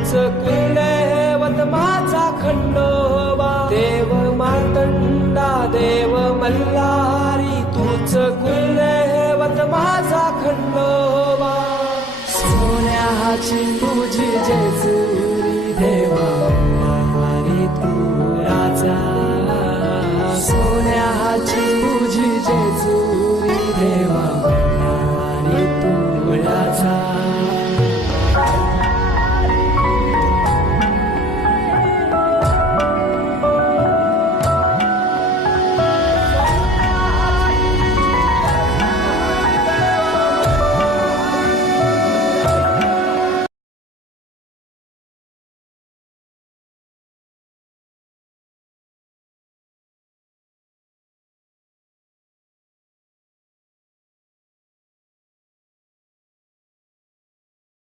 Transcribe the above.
तूच कुलदैवत माझा खंडोबा. देव मार्तंडा देव मल्हारी तूच कुलदैवत माझा खंडोबा. सोन्याची तुझी जेजू